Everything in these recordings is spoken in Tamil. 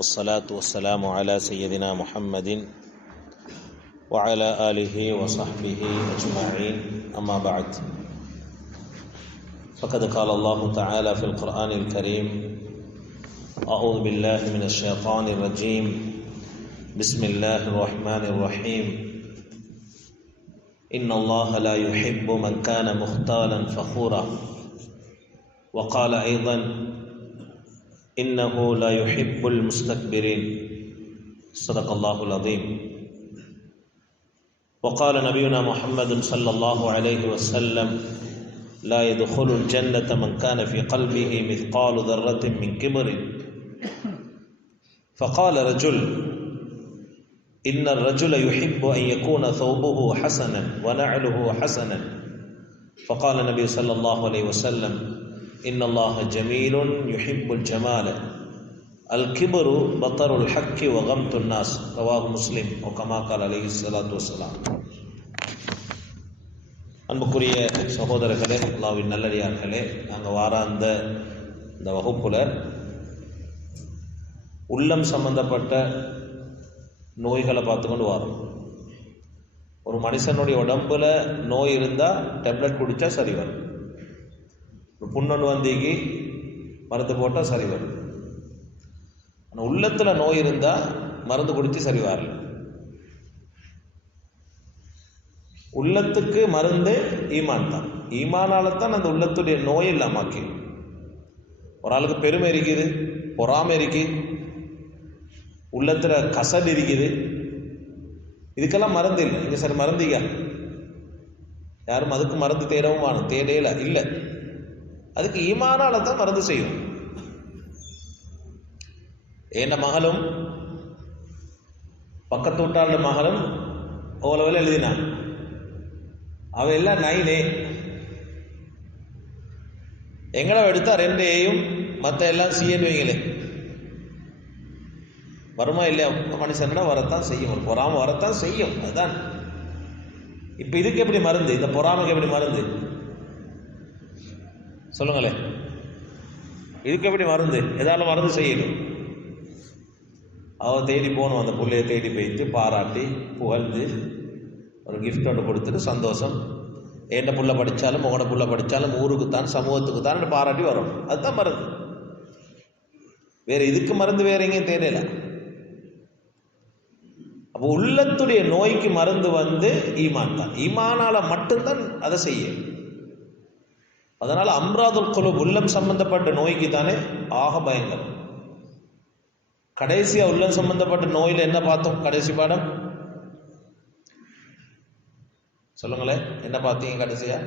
والصلاة والسلام على سيدنا محمد وعلى آله وصحبه أجمعين أما بعد فقد قال الله تعالى في القرآن الكريم أعوذ بالله من الشيطان الرجيم بسم الله الرحمن الرحيم إن الله لا يحب من كان مختالا فخورا وقال أيضا إنه لا يحب المستكبرين صدق الله العظيم وقال نبينا محمد صلى الله عليه وسلم لا يدخل الجنة من كان في قلبه مثقال ذرة من كبر فقال رجل إن الرجل يحب أن يكون ثوبه حسنا ونعله حسنا فقال النبي صلى الله عليه وسلم إن الله جميل يحب الجمال الكبر بطر الحق وغمط الناس رواه مسلم وكما قال عليه الصلاة والسلام. அன்புக்குரிய சகோதரர்களே, அல்லாஹ்வின் நல்லடியார்களே, நாங்கள் வாராந்த இந்த வகுப்பில் உள்ளம் சம்பந்தப்பட்ட நோய்களை பார்த்துக்கொண்டு வரோம். ஒரு மனுஷனுடைய உடம்புல நோய் இருந்தால் டேப்லெட் குடித்தா சரி வரும். புண்ணொன்று வந்திக்கு மருந்து போட்டால் சரி வரும். ஆனால் உள்ளத்தில் நோய் இருந்தால் மருந்து குடித்து சரி வரல. உள்ளத்துக்கு மருந்து ஈமான் தான். ஈமானால தான் அந்த உள்ளத்துடைய நோய் இல்லாமாக்கி. ஒரு ஆளுக்கு பெருமை இருக்குது, பொறாமை இருக்குது, உள்ளத்தில் கசடு இருக்குது, இதுக்கெல்லாம் மருந்து இல்லை. இங்கே சரி மருந்திங்க யாரும் அதுக்கு மருந்து தேடவும் வேணும், தேடையில இல்லை. அதுக்கு ஈமானால தான் மருந்து செய்யும். என் மகளும் பக்கத்து வீட்டாள மகளும் ஓலவில் எழுதினான். அவ எல்லாம் 9A, எங்கடா எடுத்தா 2Aயும் மற்ற எல்லாம் CN வைங்களே. வருமா இல்லையா? மனுஷன்னா வரத்தான் செய்யும், ஒரு பொறாமை வரத்தான் செய்யும். அதுதான். இப்போ இதுக்கு எப்படி மருந்து? இந்த பொறாமைக்கு எப்படி மருந்து சொல்லுங்களேன். இதுக்கு எப்படி மருந்து? ஏதாவது மருந்து செய்யணும். அவள் தேடி போகணும், அந்த பிள்ளையை தேடி போய்த்து பாராட்டி புகழ்ந்து ஒரு கிஃப்ட் ஒன்று கொடுத்துட்டு சந்தோஷம். என்ன புள்ள படித்தாலும் உங்களோட புள்ள படித்தாலும் ஊருக்குத்தான் சமூகத்துக்கு தான் பாராட்டி வரும். அதுதான் மருந்து. வேறு இதுக்கு மருந்து வேற எங்கேயும் தேவையில்லை. அப்போ உள்ளத்துடைய நோய்க்கு மருந்து ஈமான் தான். ஈமானால மட்டும்தான் அதை செய்ய. அதனால் அம்ராதுல் குலூப், உள்ளம் சம்பந்தப்பட்ட நோய்க்கு தானே ஆக பயங்கரம். கடைசியாக உள்ளம் சம்பந்தப்பட்ட நோயில் என்ன பார்த்தோம்? கடைசி பாடம் சொல்லுங்களேன், என்ன பார்த்தீங்க கடைசியா?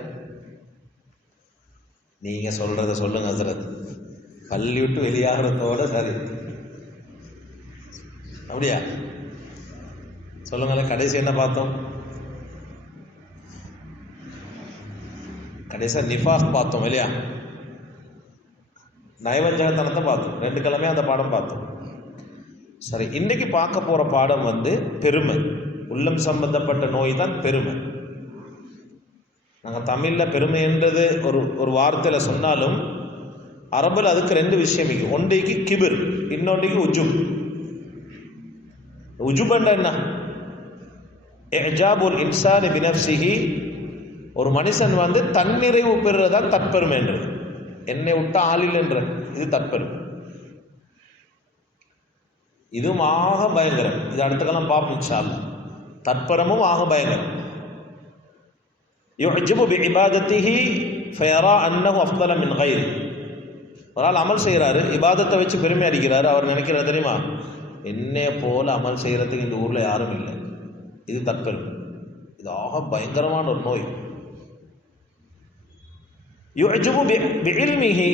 நீங்க சொல்றத சொல்லுங்க ஹஸ்ரத். பள்ளி விட்டு வெளியாகிறதோட சரி, அப்படியா? சொல்லுங்களேன், கடைசி என்ன பார்த்தோம்? கடைசியாக நிஃபாக் பார்த்தோம் இல்லையா? நயவஞ்சகத்தனத்தை பார்த்தோம். 2 கிழமையாக அந்த பாடம் பார்த்தோம். சரி, இன்னைக்கு பார்க்க போகிற பாடம் பெருமை. உள்ளம் சம்பந்தப்பட்ட நோய் தான் பெருமை. நாங்கள் தமிழில் பெருமை என்றது ஒரு வார்த்தையில் சொன்னாலும் அரபில் அதுக்கு 2 விஷயம் இருக்கு. ஒன்றைக்கு கிபிர், இன்னொன்றைக்கு உஜுப். உஜுபண்ட என்ன? இஜாபுல் இன்சானி பினப்சிஹி, ஒரு மனுஷன் தன்னிறைவு பெறுறதான் தற்பெருமை என்றது. என்னை விட்ட ஆளில் என்ற இது தற்பெருமை. இதுவும் ஆக பயங்கரம். இது அடுத்த காலம் பார்ப்போம் இன்ஷா அல்லாஹ். தற்பெருமும் ஆக பயங்கரம். யுஜிபு பிஇபாதத்திஹி ஃபயரா அன்னஹு அஃதல மின் கைரி. ஒரு ஆள் அமல் செய்கிறாரு, இபாதத்தை வச்சு பெருமை அடிக்கிறாரு. அவர் நினைக்கிறார் தெரியுமா, என்னைய போல அமல் செய்கிறதுக்கு இந்த ஊரில் யாரும் இல்லை. இது தற்பெருமை. இது ஆக பயங்கரமான ஒரு நோய். யுஜிபு பிஇல்மிஹி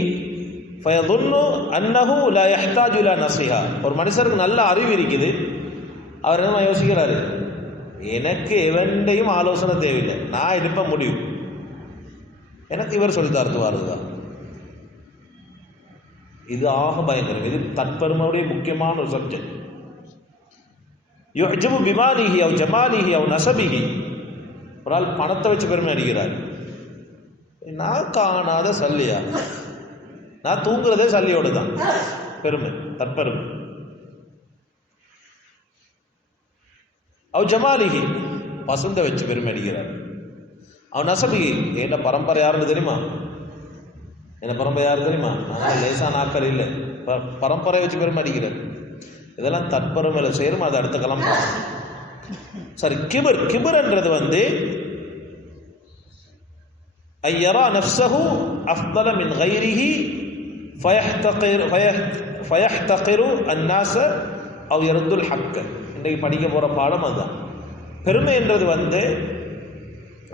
ஃபயதுன்னு அன்னஹு லா யஹ்தாஜு இலா நஸீஹா. ஒரு மனுஷருக்கு நல்ல அறிவு இருக்குது, அவர் என்ன யோசிக்கிறாரு, எனக்கு எவண்டையும் ஆலோசனை தேவையில்லை, நான் இருப்ப முடியும், எனக்கு இவர் சொல்லி தரத்து வருதுதான். இது ஆக பயங்கரம். இது தற்பெருமையுடைய முக்கியமான ஒரு சப்ஜெக்ட். யுஜிபு பிமாலிஹி அவ் ஜமாலிஹி அவ் நஸபிஹி. ஒரு ஆள் பணத்தை வச்சு பெருமை அடிக்கிறார். நான் காணாத சல்லியா, நான் தூங்குறதே சல்லியோடு தான். பெருமை, தற்பெருமை. அவ் ஜமாலிஹி, பசுந்த வச்சு பெருமை அடிக்கிறார். அவன் நசபிஹி, என்ன பரம்பரை யாருன்னு தெரியுமா? என்ன பரம்பரை யாரு தெரியுமா? நான் லேசான ஆக்கள் இல்லை, பரம்பரை வச்சு பெருமை அடிக்கிறார். இதெல்லாம் தற்பெருமையில சேரும், அது அடுத்த கிளம்ப. சரி, கிபர், கிபர்ன்றது ஐயரா நஃப்ஸஹு அஃதல மின் கைரிஹி ஃபயஹ்தகிரு அன்னாஸ அவ் யர்துல் ஹக்க. இன்றைக்கு படிக்க போற பாடம் அதுதான். பெருமை என்றது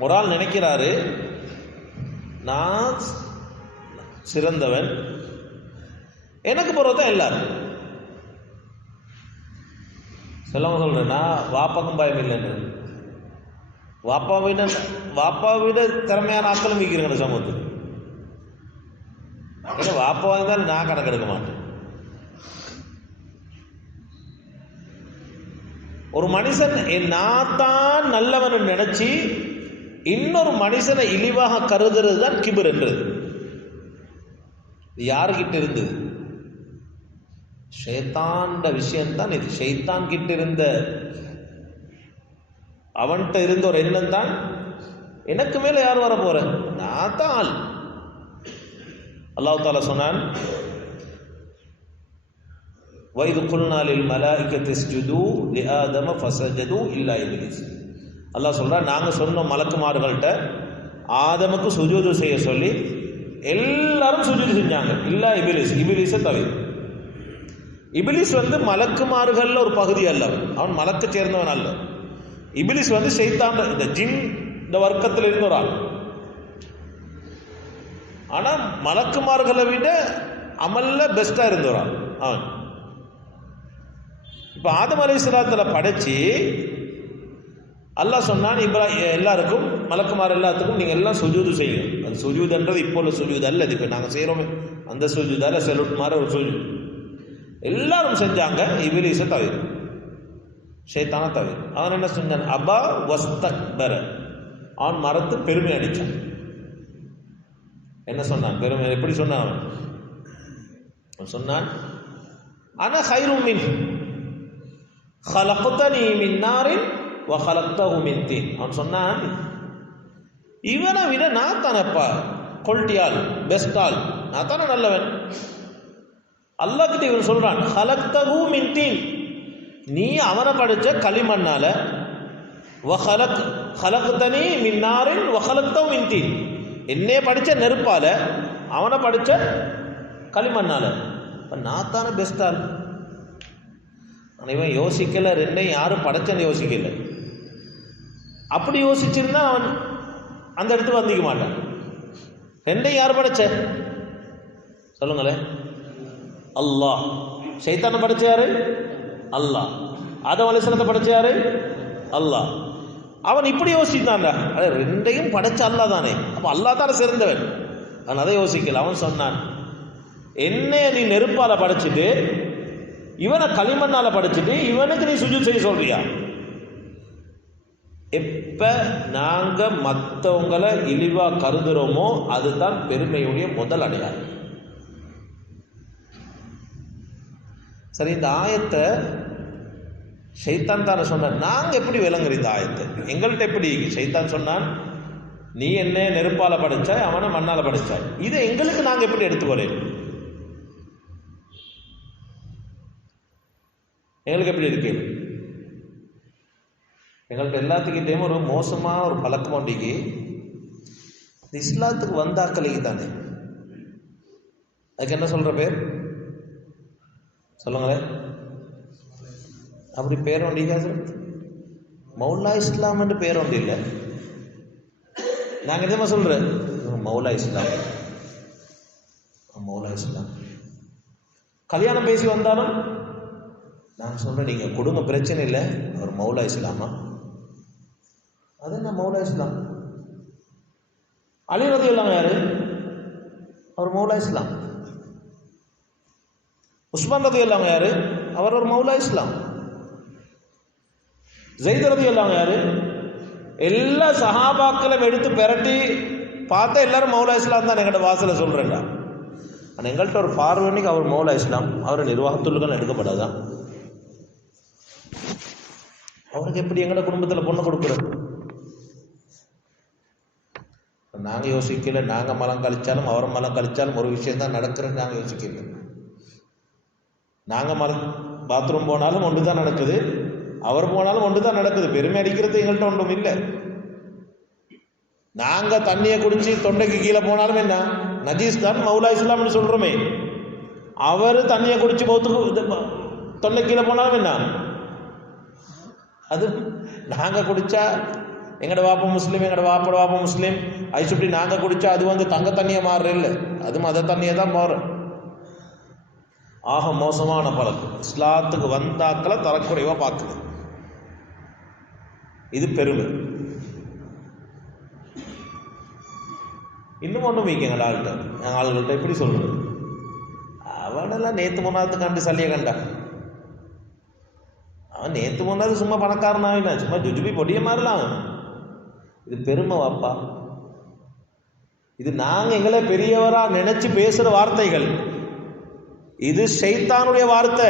ஒரு ஆள் நினைக்கிறாரு, நான் சிறந்தவன், எனக்கு போறதான் எல்லாரும் சொல்றேன். நான் வாப்பாக்கும் பயம் இல்லைன்னு, வாப்பாவிட திறமையான ஆக்களும் விற்கிறேன் சமூகத்துக்கு. ஏன்னா வாப்பா இருந்தாலும் நான் கணக்கெடுக்க மாட்டேன். ஒரு மனுஷன் நான் தான் நல்லவன் நினைச்சு இன்னொரு மனுஷனை இழிவாக கருதுறது தான் கிபர் என்றது. யாருகிட்ட இருந்து? ஷைத்தான்ட விஷயம்தான் இது. ஷைத்தான் கிட்ட இருந்த, அவன்கிட்ட இருந்த ஒரு எண்ணம் தான், எனக்கு மேல யார் வர போற, நான் தான் ஆள். அல்லாஹ் தஆலா சொன்னான், வைது குல்னா லில் மலாயிகத்தி இஸ்ஜுது லிஆதம ஃபஸஜது இல்லா இப்லீஸ். அல்லாஹ் சொல்றான், நாங்க சொன்ன மலக்குமார்கள்ட்ட ஆதமுக்கு சுஜூது செய்ய சொல்லி எல்லாரும் சுஜூது செஞ்சாங்க, இல்லா இப்லீஸ், இப்லீஸை தவிர. இப்லீஸ் மலக்குமார்கள்ல ஒரு பகுதி அல்ல, அவன் மலக்கு சேர்ந்தவன் அல்ல. இப்லீஸ் ஷைத்தான், இந்த ஜின் இந்த வர்க்கத்தில் இருந்த ஒரு ஆள். ஆனா மலக்குமார்களை விட அமல்ல பெஸ்டா இருந்த ஒரு ஆள் அவன். இப்ப ஆதம் அலைஹிஸ்ஸலாத்துல படைச்சு அல்லாஹ் சொன்னான், எல்லாருக்கும், மலக்குமார் எல்லாத்துக்கும் நீங்க எல்லாம் சுஜூது செய்யும். அது சுஜூதுன்றது இப்போ உள்ள சுஜூது அல்ல, இப்ப நாங்க செய்யறோமே அந்த சுஜூது அல்ல, செலுட் மாதிரி ஒரு சுஜூது. எல்லாரும் செஞ்சாங்க, இப்லீஸை தவிர, ஷைத்தானை தவிர. அவன் என்ன செஞ்சான்? அபா வஸ்தக்பர, அவன் மறத்து பெருமை அடிச்சான். என்ன சொன்னான்? பெருமை எப்படி சொன்னான்? அவன் சொன்னான், அன கைரும் மின் خلقتني من نار وخلقته من طين. அவன் சொன்னான், இவனை விட நான் தானப்பா கொல்டியால், பெஸ்ட் ஆள், நான் தானே நல்லவன். அல்லாஹ் கிட்ட இவன் சொல்றான், خلقته من طين, நீ அவனை படைச்ச களிமண்ணால, خلقتني من نار وخلقته من طين, என்னைய படிச்ச நெருப்பால, அவனை படிச்ச களிமண்ணால, நான் தானே பெஸ்ட் ஆள். இவன் யோசிக்கல, ரெண்டையும் யாரும் படைச்சன்னு யோசிக்கல. அப்படி யோசிச்சிருந்தா அவன் அந்த இடத்துக்கு வந்திக்க மாட்டான். ரெண்டையும் யார் படைச்ச சொல்லுங்களேன்? அல்லாஹ். ஷைத்தானை படைச்ச யாரு? அல்லாஹ். ஆதம் அலைஹிஸ்ஸலாத்தை படைச்ச யாரு? அல்லாஹ். அவன் இப்படி யோசித்தான்டா, அது ரெண்டையும் படைச்ச அல்லாஹ் தானே, அப்ப அல்லாஹ் தானே சிறந்தவன். அவன் அதை யோசிக்கல. அவன் சொன்னான், என்னைய நீ நெருப்பால படைச்சிட்டு இவனை களிமண்ணால படைச்சிட்டு இவனுக்கு நீ சுஜூத் செய்ய சொல்றியா? எப்ப நாங்க மற்றவங்களை இழிவா கருதுறோமோ அதுதான் பெருமையுடைய முதல் அடையாளம். சரி, இந்த ஆயத்தை ஷைத்தான் தானே சொன்னான், நாங்க எப்படி விளங்குற இந்த ஆயத்தை? எங்கள்கிட்ட எப்படி? ஷைத்தான் சொன்னான், நீ என்ன நெருப்பால படைச்சாய், அவனை மண்ணால படைச்சாய், இதை எங்களுக்கு நாங்க எப்படி எடுத்துக்கொள்ளேன்? எங்களுக்கு எப்படி இருக்கு? எங்கள்கிட்ட எல்லாத்துக்கிட்டேயும் ஒரு மோசமான ஒரு பழக்கம் ஒன்றைக்கு, இஸ்லாத்துக்கு வந்தாக்களுக்கு தானே, அதுக்கு என்ன சொல்ற பேர் சொல்லுங்களேன்? அப்படி பேர் ஒன்றிக்காது, மௌலா இஸ்லாம் என்று பேர் ஒன்று இல்லை. நாங்கள் எதுமா சொல்றேன், மௌலா இஸ்லாம், மௌலா இஸ்லாம். கல்யாணம் பேசி வந்தாலும் நான் சொல்றேன், நீங்க கொடுங்க பிரச்சனை இல்லை, அவர் மௌலா இஸ்லாமா? அது என்ன மௌலா இஸ்லாம்? அலி ரலியல்லாஹு யாரு? அவர் மௌலா இஸ்லாம். உஸ்மான் ரலியல்லாஹு யாரு? அவர் ஒரு மௌலா இஸ்லாம். ஸைத் ரலியல்லாஹு யாரு? எல்லா சஹாபாக்களும் எடுத்து பெரட்டி பார்த்தா எல்லாரும் மௌலா இஸ்லாம் தான் எங்கள்கிட்ட வாசல சொல்றேன்டா. ஆனால் எங்கள்கிட்ட ஒரு பார்வனிக்கு அவர் மௌலா இஸ்லாம், அவர் நிர்வாகத்துள்ளுகள் எடுக்கப்படாதான். அவருக்கு எப்படி எங்கட குடும்பத்தில் பொண்ணு கொடுக்குறது? நாங்கள் யோசிக்கல. நாங்கள் மலம் கழிச்சாலும் அவர் மலம் கழிச்சாலும் ஒரு விஷயம் தான் நடக்கிறேன்னு நாங்கள் யோசிக்கல. நாங்கள் பாத்ரூம் போனாலும் ஒன்று தான் நடக்குது, அவர் போனாலும் ஒன்று தான் நடக்குது. பெருமை அடிக்கிறது எங்கள்கிட்ட ஒன்றும் இல்லை. நாங்கள் தண்ணியை குடிச்சு தொண்டைக்கு கீழே போனாலும் என்ன நஜீஸ் தான் மௌலா இஸ்லாம்னு சொல்கிறோமே, அவர் தண்ணியை குடிச்சு பௌத்துக்கு தொண்டை கீழே போனாலும் என்ன அது நாங்கள் குடித்தா எங்கட வாப்பா முஸ்லீம், எங்கட வாப்போட வாப்பா முஸ்லீம், அது சுட்டி நாங்கள் குடித்தா அது வந்து தங்க தண்ணியை மாறுற இல்லை, அது மத தண்ணியை தான் மாறும். ஆக மோசமான பழக்கம். இஸ்லாத்துக்கு வந்தாக்களை தரக்குறைவாக பார்க்குது. இது பெருமை. இன்னும் ஒன்றும் வைக்கங்கடா ஆளுகள்கிட்ட எப்படி சொல்றது, அவனெல்லாம் நேற்று முன்னாத்து கண்டு சல்லியை கண்டா, அவன் நேற்று முன்னாது சும்மா பணக்காரனாவினா சும்மா ஜுஜுபி பொடிய மாதிரிலாம். இது பெருமை வாப்பா. இது நாங்கள் எங்களை பெரியவரா நினைச்சு பேசுற வார்த்தைகள். இது ஷைத்தானுடைய வார்த்தை,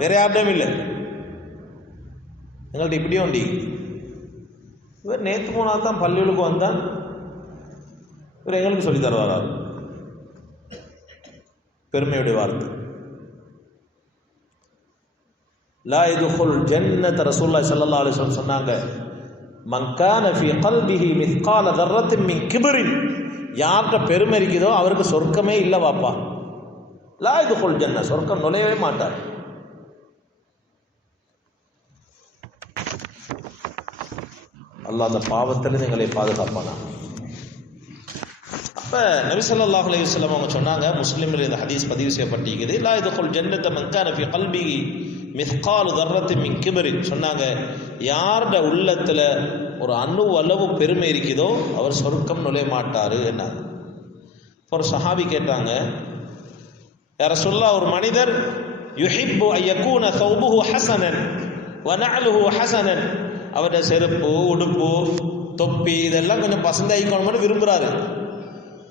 வேற யார்டையும் இல்லை. எங்கள்கிட்ட இப்படியும் உண்டி. இவர் நேற்று போனால் தான் பள்ளிகளுக்கு வந்தான், இவர் எங்களுக்கு சொல்லி தருவார். பெருமையுடைய வார்த்தை. லா யதுகுல் ஜன்னத ரசூலுல்லாஹி ஸல்லல்லாஹு அலைஹி வஸல்லம் சொன்னாங்க, மன் கான ஃபீ கல்பிஹி மிஸ்கால தர்ரத்தின் மின் கிப்ரின், யார்கிட்ட பெருமை இருக்குதோ அவருக்கு சொர்க்கமே இல்லை வாப்பா. லா யதுகுல் ஜன்ன, சொர்க்கம் நுழையவே மாட்டார். அல்லாஹ் அந்த பாவத்தில் எங்களை பாதுகாப்பானா. அப்போ நபி ஸல்லல்லாஹு அலைஹி வஸல்லம் அவங்க சொன்னாங்க, முஸ்லிமில் இந்த ஹதீஸ் பதிவு செய்யப்பட்டிருக்குது, லா யதுகுல் ஜன்னத மன் கான ஃபீ கல்பிஹி மிஸ்காலு தர்ரத்தின் மின் கிப்ரின் சொன்னாங்க, யாரோட உள்ளத்தில் ஒரு அணு அளவு பெருமை இருக்குதோ அவர் சொர்க்கம் நுழைய மாட்டாரு என்ன. ஒரு சஹாபி கேட்டாங்க, யா ரசூலுல்லாஹ், ஒரு மனிதர் யுஹிப்பு அன் யகூன ஸௌபுஹு ஹஸனன் வ நஅலுஹு ஹஸனன், அவருடைய செருப்பு உடுப்பு தொப்பி இதெல்லாம் கொஞ்சம் பசந்தாயிக்கணும்னு விரும்புகிறாரு,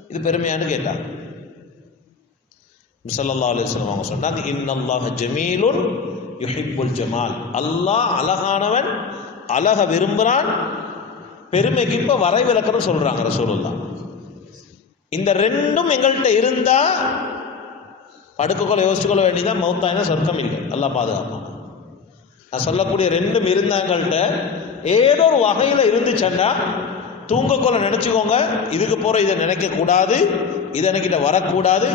இது பெருமையானு கேட்டாங்க. ஸல்லல்லாஹு அலைஹி வஸல்லம் அவங்க சொன்னாங்க, இன்னல்லாஹ ஜமீலுன் யுஹிப்புல் ஜமால், அல்லாஹ் அழகானவன், அழக விரும்புகிறான். பெருமைக்கு இப்போ வரைவிலக்கணம் சொல்கிறாங்க ரசூலுல்லாஹ். இந்த ரெண்டும் எங்கள்கிட்ட இருந்தா படுக்கக்கொள்ள யோசிச்சுக்கொள்ள வேண்டியதான், மௌத்தாயினா சொர்க்கம் இல்லை, அல்லாஹ் பாதுகாப்பான். நான் சொல்லக்கூடிய ரெண்டும் இருந்தா எங்கள்கிட்ட ஏதோ ஒரு வகையில் இருந்துச்சுன்னா தூங்கக்கொள்ள நினச்சிக்கோங்க, இதுக்கு போகிற இதை நினைக்கக்கூடாது, இது எனக்கிட்ட வரக்கூடாது,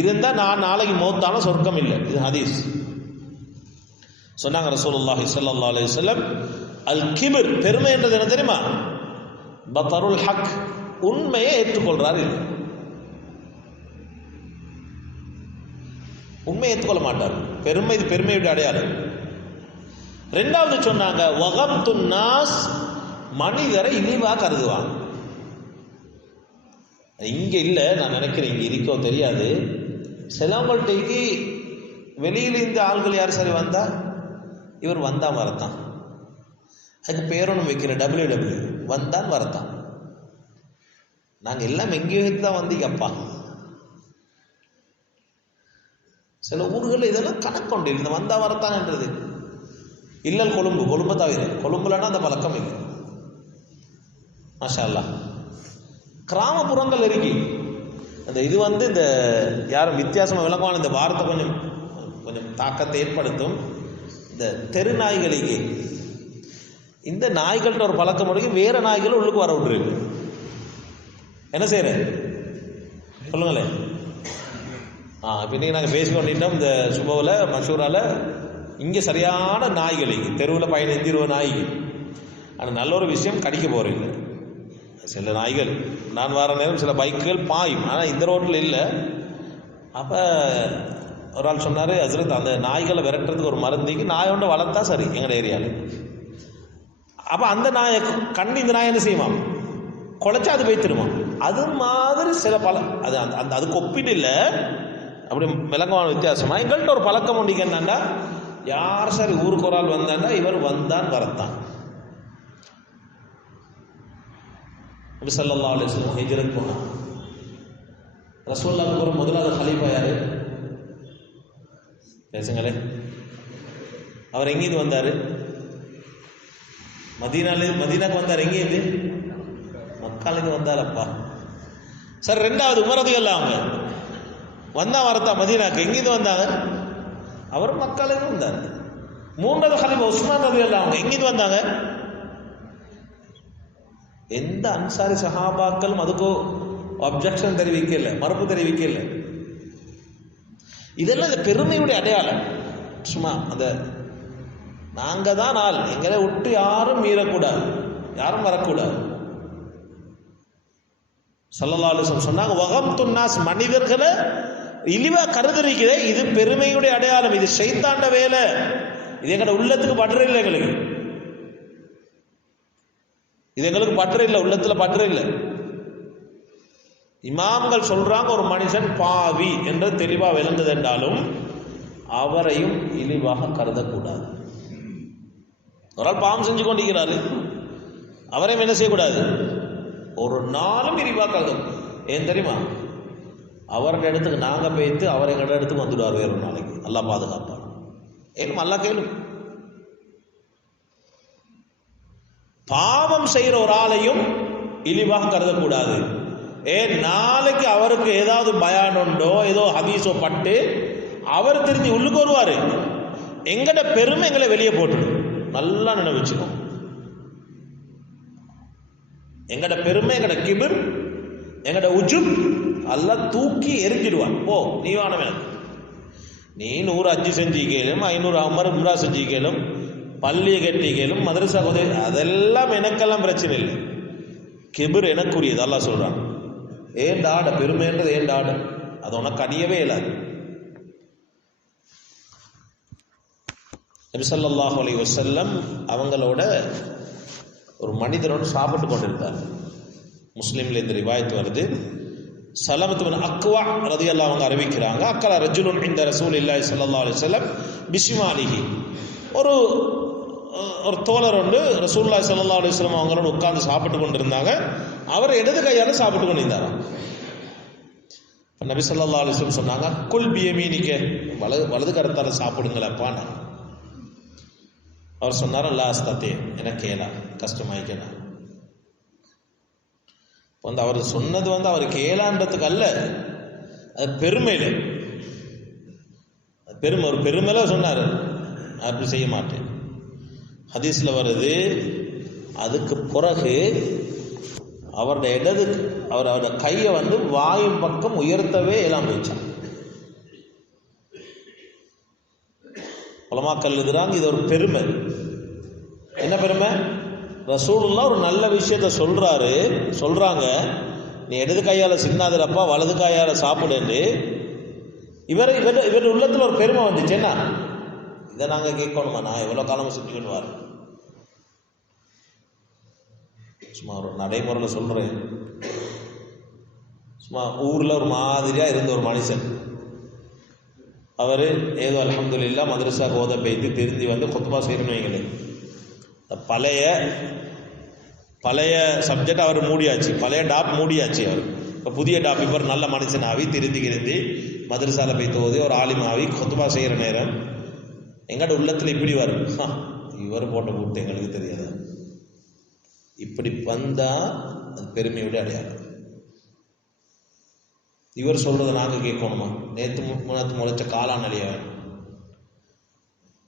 இருந்தால் நான் நாளைக்கு மௌத்தான சொர்க்கம் இல்லை. இது ஹதீஸ் சொன்னாங்க ரசூலுல்லாஹி ஸல்லல்லாஹு அலைஹி வஸல்லம். அல் கிப்ர், பெருமை என்றது என்ன தெரியுமா? பதருல் ஹக், உண்மையை ஏற்றுக்கொள்றாரு இல்லை, உண்மையை ஏற்றுக்கொள்ள மாட்டார். பெருமை, இது பெருமையுடைய அடையாளம். ரெண்டாவது சொன்னாங்க, வகம்துன் நாஸ், மனிதரை இழிவாக கருதுவாங்க. இங்கே இல்லை, நான் நினைக்கிறேன் இங்கே இருக்கோ தெரியாது. சிலவங்கள்டைக்கு வெளியில் இந்த ஆள்கள் யார் சரி வந்தா, இவர் வந்தான் வரத்தான், அதுக்கு பேரொன்னும் வைக்கிற WW வந்தான் வரத்தான். நாங்கள் எல்லாம் எங்கேயோ தான் வந்தீங்கப்பா. சில ஊர்களில் இதெல்லாம் கணக்கொண்டு இந்த வந்தா வரத்தான் என்றது இல்லல். கொழும்பை தவிர, கொழும்புலன்னா அந்த பழக்கம் இல்லை. மாஷா அல்லாஹ். கிராமப்புறங்கள் இருக்கு அந்த இது வந்து இந்த யாரும் வித்தியாசமாக விளங்குவான இந்த வார்த்தை கொஞ்சம் கொஞ்சம் தாக்கத்தை ஏற்படுத்தும். இந்த தெரு நாய்களுக்கு இந்த நாய்கள்கிட்ட ஒரு பழக்கம் முடியும், வேற நாய்களும் உள்ளுக்கு வர விட்டுருக்கு. என்ன செய்யற சொல்லுங்களேன். இப்போ இன்னைக்கு நாங்கள் பேசிக்கொண்டிட்டோம் இந்த சுபவில் மஷூரால. இங்கே சரியான நாய்கள் தெருவில் 15-20 நாய்கள். ஆனால் நல்ல ஒரு விஷயம், கடிக்க போகிறீங்க. சில நாய்கள் நான் வர நேரம் சில பைக்குகள் பாயும், ஆனால் இந்த ரோட்டில் இல்லை. அப்போ ஒரு ஆள் சொன்னார், ஹஸ்ரத் அந்த நாய்களை விரட்டுறதுக்கு ஒரு மருந்துக்கு நாய் ஒன்று வளர்த்தா சரி எங்கள் ஏரியாவில். அப்போ அந்த நாயை கண்டு இந்த நாய் என்ன செய்யுமா, குலைச்சா அது வைத்திருமா. அது மாதிரி சில அது அந்த அதுக்கு ஒப்பிட்டு இல்லை, அப்படி விளக்கமான வித்தியாசமா. எங்கள்கிட்ட ஒரு பழக்கம் உண்டிக்கு என்னன்னா, யார் சரி ஊருக்கு ஒரு ஆள் வந்தாண்டா இவர் வந்தான் வரத்தான். நபி ஸல்லல்லாஹு அலைஹி வஸல்லம் ஹிஜ்ரத் போனார். ரசூலுல்லாஹ்வுக்கு ஒரு முதலாவது கலீஃபா யாரு பேசுங்களே. அவர் எங்கிருந்து வந்தார்? மதீனாக்கு வந்தார். எங்கேருந்து? மக்காலுக்கு வந்தாரப்பா. சார் ரெண்டாவது உமரதுகள் அவங்க வந்தா வரத்தா மதீனாக்கு. எங்கேருந்து வந்தாங்க? அவர் மக்காலுக்கு வந்தார். மூன்றாவது ஹலீஃபா உஸ்மான் ரலியல்லாஹு அவங்க எங்கேருந்து வந்தாங்க? எந்த அன்சாரி சஹாபாக்களும் அதுக்கு அப்ஜெக்ஷன் தெரிவிக்கல, மறுப்பு தெரிவிக்கல. இதெல்லாம் இந்த பெருமையுடைய அடையாளம். சும்மா அந்த நாங்க தான் ஆள், எங்களை விட்டு யாரும் மீறக்கூடாது, யாரும் வரக்கூடாது. ஸல்லல்லாஹு அலைஹி வஸல்லம் சொன்னாங்க, வகம்துன் நாஸ், மனிதர்களை இழிவா கருதுறீங்களே இது பெருமையுடைய அடையாளம், இது ஷைத்தாண்ட வேலை, இது எங்களோட உள்ளத்துக்கு பற்ற இல்லை, இது எங்களுக்கு பற்ற இல்லை, உள்ளத்துல பற்ற இல்லை. இமாம்கள் சொல்றாங்க ஒரு மனுஷன் பாவி என்று தெளிவா விளங்குது என்றாலும் அவரையும் இழிவாக கருதக்கூடாது. ஒரு ஆள் பாவம் செஞ்சு கொண்டிருக்கிறாரு, அவரையும் என்ன செய்யக்கூடாது, ஒரு நாளும் இழிவாக கருதும். ஏன் தெரியுமா? அவருடைய இடத்துக்கு நாங்க போய்த்து அவர் எங்களோட இடத்துக்கு வந்துடுவார் வேற ஒரு நாளைக்கு. அல்லாஹ் பாதுகாப்பார். ஏனும் அல்லா கேளும். பாவம் செய்கிற ஒரு ஆளையும் இழிவாக கருதக்கூடாது. ஏன் நாளைக்கு அவருக்கு ஏதாவது பயான் உண்டோ ஏதோ ஹதீஸோ பட்டு அவர் திரும்பி உள்ளுக்கு வருவாரு, எங்கட பெருமை எங்களை வெளியே போட்டுடும். நல்லா நினைவுச்சுக்கோம், எங்கட பெருமை, எங்கட கிபிர், எங்கட உஜுப் எல்லாம் தூக்கி எரிஞ்சிடுவான். போ நீ வானம், எனக்கு நீ 100 ஹஜ் செஞ்சிக்கலும், 500 உம்ரா செஞ்சிக்கலும், பள்ளியை கட்டிக்கலும், மதரசா உதவி, அதெல்லாம் எனக்கெல்லாம் பிரச்சனை இல்லை. கிபிர் எனக்குரியது. அல்லாஹ் சொல்றான், ஏண்டாட பெருமைன்றது ஏண்டாட, அது உனக்கு அணியவே இல்லாது. நபி ஸல்லல்லாஹு அலைஹி வஸல்லம் அவங்களோட ஒரு மனிதரோடு சாப்பிட்டு கொண்டிருந்தார். முஸ்லிம்ல இந்த ரிவாயத் வருது. சலமத்து பின் அக்வா ரலியல்லாஹு அவங்க அறிவிக்கிறாங்க, அக்கல ரஜுலுன் இன்த ரசூலில்லாஹி ஸல்லல்லாஹு அலைஹி வஸல்லம் பிஷ்மாலிஹி, ஒரு தோழர் உண்டு ரசூலுல்லாஹி ஸல்லல்லாஹு அலைஹி வஸல்லம் அவங்களோட உட்கார்ந்து சாப்பிட்டு கொண்டிருந்தாங்க. அவர் இடது கையால சாப்பிட்டு கொண்டிருந்தாராம். நபி ஸல்லல்லாஹு அலைஹி வஸல்லம் சொன்னாங்க, குல் பியமீனிக, வலது கரத்தால சாப்பிடுங்களப்பா. அவர் சொன்னார், லா அஸ்ததி, எனக்கு ஏலா, கஷ்டமாயிக்கலாம். அவர் சொன்னது அவருக்கு ஏலான்றதுக்கு அல்ல, அது பெருமையில, பெருமை, ஒரு பெருமையில சொன்னார், அப்படி செய்ய மாட்டேன். ஹதீஸ்ல வருது. அதுக்கு பிறகு அவருடைய இடது, அவரோட கையை வாயும் பக்கம் உயர்த்தவே எல்லாம் போயிச்சான். உலமாக்கள் எழுதுறாங்க, இது ஒரு பெருமை. என்ன பெருமை? ரசூலுல்லாஹ் ஒரு நல்ல விஷயத்த சொல்றாங்க, நீ இடது கையால சின்னாதிரப்பா, வலது கையால சாப்பிடு. இவர் உள்ளத்துல ஒரு பெருமை வந்துச்சு. என்ன இதை நாங்க கேட்கணுமா? நான் எவ்வளவு காலமா செஞ்சுக்கிடுவார். சும்மா ஒரு நடைமுறையில் சொல்றேன். சும்மா ஊர்ல ஒரு மாதிரியா இருந்த ஒரு மனுஷன், அவரு ஏதோ அல்ஹம்துலில்லாஹ் மதரசா ஓத பேய்த்து திருந்தி குத்பா செய்யணும் வைங்களேன். பழைய சப்ஜெக்ட் அவர் மூடியாச்சு, பழைய டாப் மூடியாச்சு. அவர் இப்போ புதிய டாப், இப்போ நல்ல மனுஷனாவி திருந்தி மதரசால போய் ஓதி ஒரு ஆலிமாவி குத்பா செய்கிற நேரம் எங்கட உள்ளத்தில் இப்படி வரும், இவர் போட்ட கூட்டு எங்களுக்கு தெரியாது. இப்படி வந்தா அது பெருமையோட அடையாளம். இவர் சொல்றதை நாங்க கேட்கணுமா? நேற்று முளைச்ச காளான் அழிய வேணும்.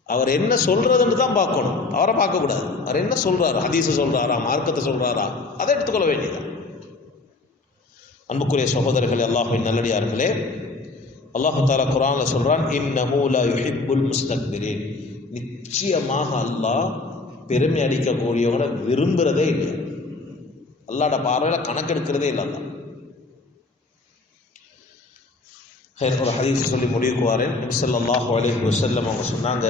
அவர் என்ன சொல்றதுன்னு தான் பார்க்கணும், அவரை பார்க்க கூடாது. அவர் என்ன சொல்றாரு, ஹதீஸை சொல்றாரா, மார்க்கத்தை சொல்றாரா, அதை எடுத்துக்கொள்ள வேண்டியதான். அன்புக்குரிய சகோதரர்களே, அல்லாஹ்வின் நல்லடியார்களே, அல்லாஹ் தஆலா குர்ஆன்ல சொல்றான், இன்னஹு லா யுஹிப்புல் முஸ்தக்பிரீன், நிச்சயமாக அல்லாஹ் பெருமை அடிக்கக்கூடியவனை விரும்புறதே இல்லை. அல்லாஹ்ட பார்வையில கணக்கெடுக்கிறதே இல்லை. அல்லாஹ் ஒரு ஹதீஸ் சொல்லி முடிவுக்குவாரேன். நபி ஸல்லல்லாஹு அலைஹி வஸல்லம் அவங்க சொன்னாங்க,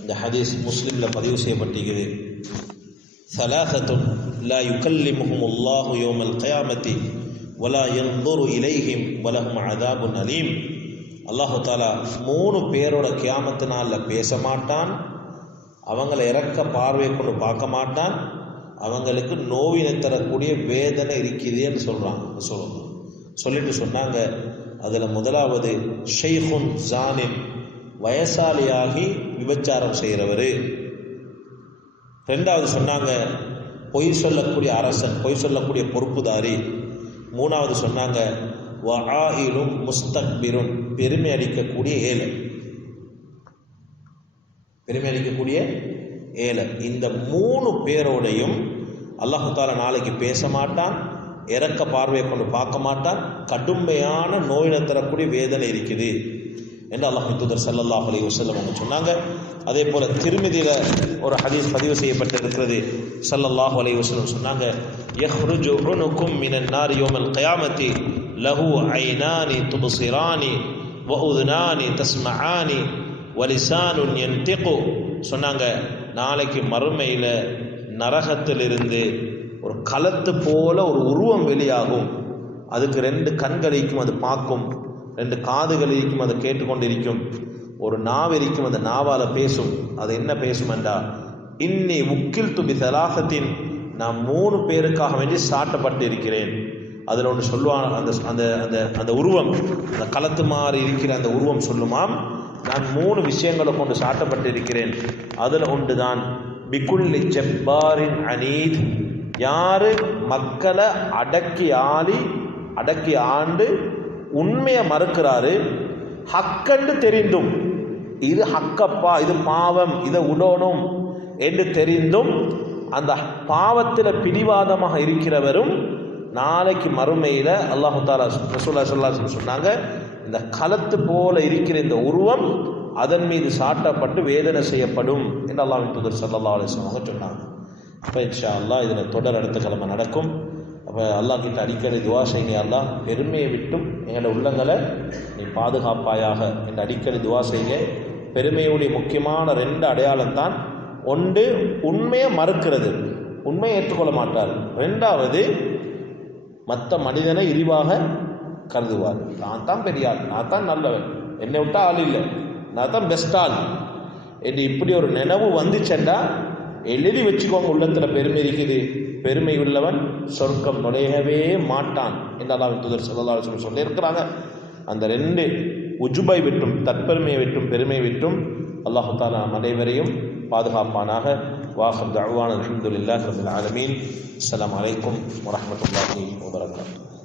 இந்த ஹதீஸ் முஸ்லிம்ல பதிவு செய்யப்பட்டிருக்கிறது, ஸலாஸத்துன் லா யுகல்லிமுஹுமுல்லாஹு யௌமல் கியாமத்தி வலா யன்துரு இலைஹிம் வலஹும் அஸாபுன் அலீம். அல்லாஹ் தஆலா 3 பேரோட கியாமத்து நாளில் பேச மாட்டான், அவங்களை இறக்க பார்வை கொண்டு பார்க்க மாட்டான், அவங்களுக்கு நோவினை தரக்கூடிய வேதனை இருக்குதுன்னு சொல்றாங்க. சொல்லிட்டு சொன்னாங்க, அதில் முதலாவது ஷைஹுன் ஜானின், வயசாலியாகி விபச்சாரம் செய்கிறவர். ரெண்டாவது சொன்னாங்க பொய் சொல்லக்கூடிய அரசன், பொய் சொல்லக்கூடிய பொறுப்புதாரி. மூணாவது சொன்னாங்க வஆயிலும் முஸ்தக்பிரும், பெருமை அளிக்கக்கூடிய ஏழை, பெருமை அளிக்கக்கூடிய ஏழை. இந்த 3 பேரோடையும் அல்லாஹ் தஆலா நாளைக்கு பேச மாட்டான், இறக்க பார்வையை கொண்டு பார்க்க மாட்டான், கடுமையான நோயில தரக்கூடிய வேதனை இருக்குது என்று அல்லாஹ் தூதர் ஸல்லல்லாஹு அலைஹி வஸல்லம் அவங்க சொன்னாங்க. அதே போல திருமிதியில ஒரு ஹதீஸ் பதிவு செய்யப்பட்டிருக்கிறது. ஸல்லல்லாஹு அலைஹி வஸல்லம் சொன்னாங்க, யஹ்ருஜு உனுக்கும் மினன் நார் யௌமல் கியாமத்தி லஹு ஐனானி துப்சிரானி வ உதுனானி தஸ்மஆனி வ லிசானுன் யன்திகு. சொன்னாங்க, நாளைக்கு மறுமையில் நரகத்திலிருந்து ஒரு களத்து போல ஒரு உருவம் வெளியாகும். அதுக்கு 2 கண்கள் இருக்கும், அது பார்க்கும், 2 காதுகள் இருக்கும், அதை கேட்டுக்கொண்டிருக்கும், ஒரு நாவு இருக்கும், அந்த நாவால் பேசும். அது என்ன பேசும் என்றா, இன்னி முக்கில் துபி தலாகத்தின், நான் 3 பேருக்காக வேண்டி சாட்டப்பட்டு இருக்கிறேன். அதில் ஒன்று சொல்லுவான், அந்த அந்த அந்த அந்த உருவம், அந்த களத்து மாறி இருக்கிற அந்த உருவம் சொல்லுமாம், நான் 3 விஷயங்களை கொண்டு சாட்டப்பட்டு இருக்கிறேன். அதில் ஒன்று தான் பிகுல்லி ஜப்பாரின் அனீத், யாரு மக்களை அடக்கி ஆண்டு உண்மையை மறுக்கிறாரு, ஹக்கண்டு தெரிந்தும், இது ஹக்கப்பா, இது பாவம், இதை உடணும் என்று தெரிந்தும் அந்த பாவத்தில் பிடிவாதமாக இருக்கிறவரும் நாளைக்கு மறுமையில் அல்லாஹு தஆலா ரசூலுல்லாஹி ஸல்லல்லாஹு அலைஹி வஸல்லம் சொன்னாங்க, இந்த களத்து போல இருக்கிற இந்த உருவம் அதன் மீது சாட்டப்பட்டு வேதனை செய்யப்படும் என்று அல்லாஹ்வின் தூதர் ஸல்லல்லாஹு அலைஹி வஸல்லம் சொன்னாங்க. அப்போ இன்ஷா அல்லாஹ் இதில் தொடர் அடுத்த கிழமை நடக்கும். அப்போ அல்லாஹ் கிட்ட அடிக்கடி துவா செய்யுங்க, அல்லாஹ் பெருமையை விட்டும் எங்களை உள்ளங்களை நீ பாதுகாப்பாயாக என்று அடிக்கடி துவா செய்யுங்க. பெருமையுடைய முக்கியமான 2 அடையாளம் தான். ஒன்று உண்மையை மறுக்கிறது, உண்மையை ஏற்றுக்கொள்ள மாட்டார். 2வது மற்ற மனிதனை இழிவாக கருதுவார். நான் தான் பெரிய ஆள், நான் தான் நல்லவன், என்னை விட்டா ஆள் இல்லை, நான் தான் பெஸ்ட் ஆள் என்று இப்படி ஒரு நினைவு வந்துச்சென்றா எழுதி வச்சுக்கோங்க, உள்ளத்தில் பெருமை இருக்குது. பெருமை உள்ளவன் சொர்க்கம் நுழையவே மாட்டான் என்று அல்லாஹ்வின் தூதர் ஸல்லல்லாஹு அலைஹி வஸல்லம் சொல்லியிருக்கிறாங்க. அந்த 2 உஜுபை விட்டும், தற்பெருமையை விட்டும், பெருமையை விட்டும் அல்லாஹ் தஆலா அனைவரையும் பாதுகாப்பானாக. வாஹிர் தஅவானா அல்ஹம்துலில்லாஹி ரப்பில் ஆலமீன். அஸ்ஸலாமு அலைக்கும் வரஹ்மத்துல்லாஹி வபரகாத்துஹு.